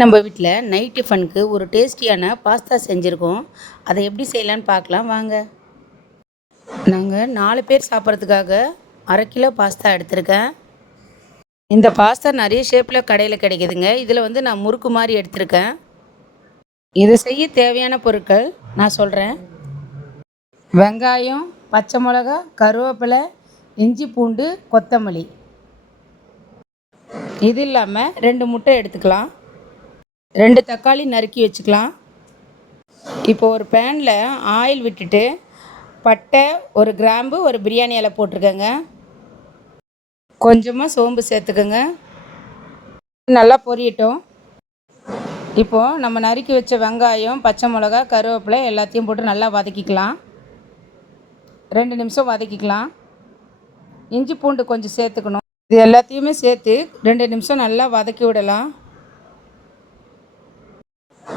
நம்ம வீட்டில் நைட் டிஃபனுக்கு ஒரு டேஸ்டியான பாஸ்தா செஞ்சுருக்கோம். அதை எப்படி செய்யலான்னு பார்க்கலாம் வாங்க. நாங்கள் 4 பேர் சாப்பிட்றதுக்காக 1/2 கிலோ பாஸ்தா எடுத்திருக்கேன். இந்த பாஸ்தா நிறைய ஷேப்பில் கடையில் கிடைக்குதுங்க. இதில் நான் முறுக்கு மாதிரி எடுத்திருக்கேன். இதை செய்ய தேவையான பொருட்கள் நான் சொல்கிறேன். வெங்காயம், பச்சை மிளகா, கருவேப்பிலை, இஞ்சி பூண்டு, கொத்தமல்லி. இது இல்லாமல் 2 முட்டை எடுத்துக்கலாம். 2 தக்காளி நறுக்கி வச்சுக்கலாம். இப்போ ஒரு பேனில் ஆயில் விட்டுட்டு பட்டை, ஒரு கிராம்பு, ஒரு பிரியாணி இலை போட்டிருக்கேங்க. கொஞ்சமாக சோம்பு சேர்த்துக்கோங்க. நல்லா பொரியட்டும். இப்போது நம்ம நறுக்கி வச்ச வெங்காயம், பச்சை மிளகா, கருவேப்பிலை எல்லாத்தையும் போட்டு நல்லா வதக்கிக்கலாம். 2 நிமிஷம் வதக்கிக்கலாம். இஞ்சி பூண்டு கொஞ்சம் சேர்த்துக்கணும். இது எல்லாத்தையுமே சேர்த்து 2 நிமிஷம் நல்லா வதக்கி விடலாம்.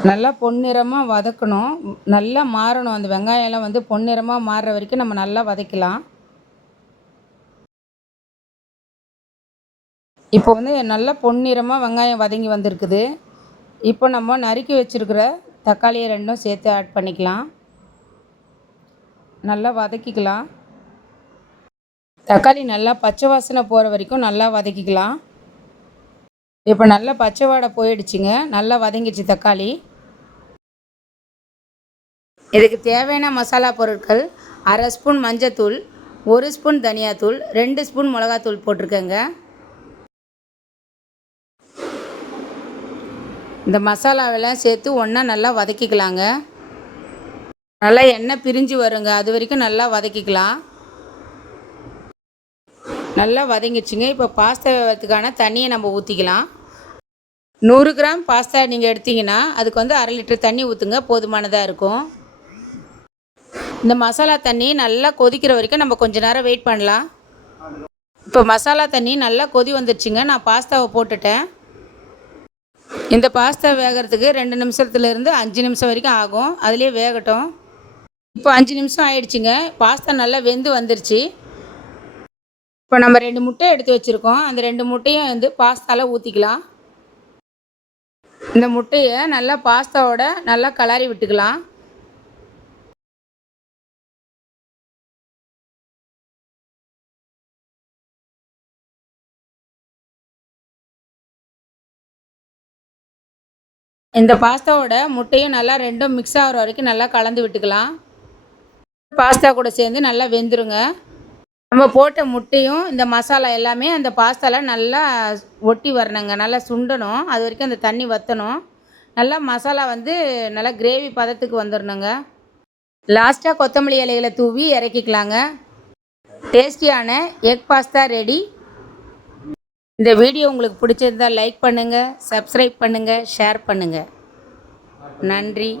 நல்லா பொன்னிறமாக வதக்கணும். நல்லா மாறணும். அந்த வெங்காயம்லாம் பொன்னிறமாக மாறுற வரைக்கும் நம்ம நல்லா வதக்கலாம். இப்போ நல்லா பொன்னிறமாக வெங்காயம் வதங்கி வந்திருக்குது. இப்போ நம்ம நறுக்கி வச்சுருக்கிற தக்காளியை 2ம் சேர்த்து ஆட் பண்ணிக்கலாம். நல்லா வதக்கிக்கலாம். தக்காளி நல்லா பச்சை வாசனை போகிற வரைக்கும் நல்லா வதக்கிக்கலாம். இப்போ நல்லா பச்சை வாடை போயிடுச்சுங்க. நல்லா வதங்கிடுச்சு தக்காளி. இதுக்கு தேவையான மசாலா பொருட்கள் 1/2 ஸ்பூன் மஞ்சத்தூள், 1 ஸ்பூன் தனியாத்தூள், 2 ஸ்பூன் மிளகாத்தூள் போட்டிருக்கேங்க. இந்த மசாலாவெல்லாம் சேர்த்து ஒன்றா நல்லா வதக்கிக்கலாங்க. நல்லா எண்ணெய் பிரிஞ்சு வருங்க. அது வரைக்கும் நல்லா வதக்கிக்கலாம். நல்லா வதங்கிடுச்சுங்க. இப்போ பாஸ்தா வேகிறதுக்கான தண்ணியை நம்ம ஊற்றிக்கலாம். 100 கிராம் பாஸ்தா நீங்கள் எடுத்திங்கன்னா அதுக்கு 1/2 லிட்டர் தண்ணி ஊற்றுங்க, போதுமானதாக இருக்கும். இந்த மசாலா தண்ணி நல்லா கொதிக்கிற வரைக்கும் நம்ம கொஞ்ச நேரம் வெயிட் பண்ணலாம். இப்போ மசாலா தண்ணி நல்லா கொதி வந்துடுச்சுங்க. நான் பாஸ்தாவை போட்டுட்டேன். இந்த பாஸ்தா வேகிறதுக்கு 2 நிமிஷத்துலேருந்து 5 நிமிஷம் வரைக்கும் ஆகும். அதுலேயே வேகட்டும். இப்போ 5 நிமிஷம் ஆயிடுச்சுங்க. பாஸ்தா நல்லா வெந்து வந்துருச்சு. இப்போ நம்ம 2 முட்டை எடுத்து வச்சுருக்கோம். அந்த 2 முட்டையும் பாஸ்தாவில் ஊற்றிக்கலாம். இந்த முட்டையை நல்லா பாஸ்தாவோட நல்லா கலரி விட்டுக்கலாம். இந்த பாஸ்தாவோட முட்டையும் நல்லா 2ம் மிக்ஸ் ஆகிற வரைக்கும் நல்லா கலந்து விட்டுக்கலாம். பாஸ்தா கூட சேர்ந்து நல்லா வெந்துருங்க. நம்ம போட்ட முட்டையும் இந்த மசாலா எல்லாமே அந்த பாஸ்தாவில் நல்லா ஒட்டி வரணுங்க. நல்லா சுண்டணும். அது வரைக்கும் அந்த தண்ணி வற்றணும். நல்லா மசாலா நல்லா கிரேவி பதத்துக்கு வந்துடணுங்க. லாஸ்ட்டாக கொத்தமல்லி இலைகளை தூவி இறக்கிக்கலாங்க. டேஸ்டியான எக் பாஸ்தா ரெடி. இந்த வீடியோ உங்களுக்கு பிடிச்சிருந்தால் லைக் பண்ணுங்கள், சப்ஸ்கிரைப் பண்ணுங்கள், ஷேர் பண்ணுங்கள். நன்றி.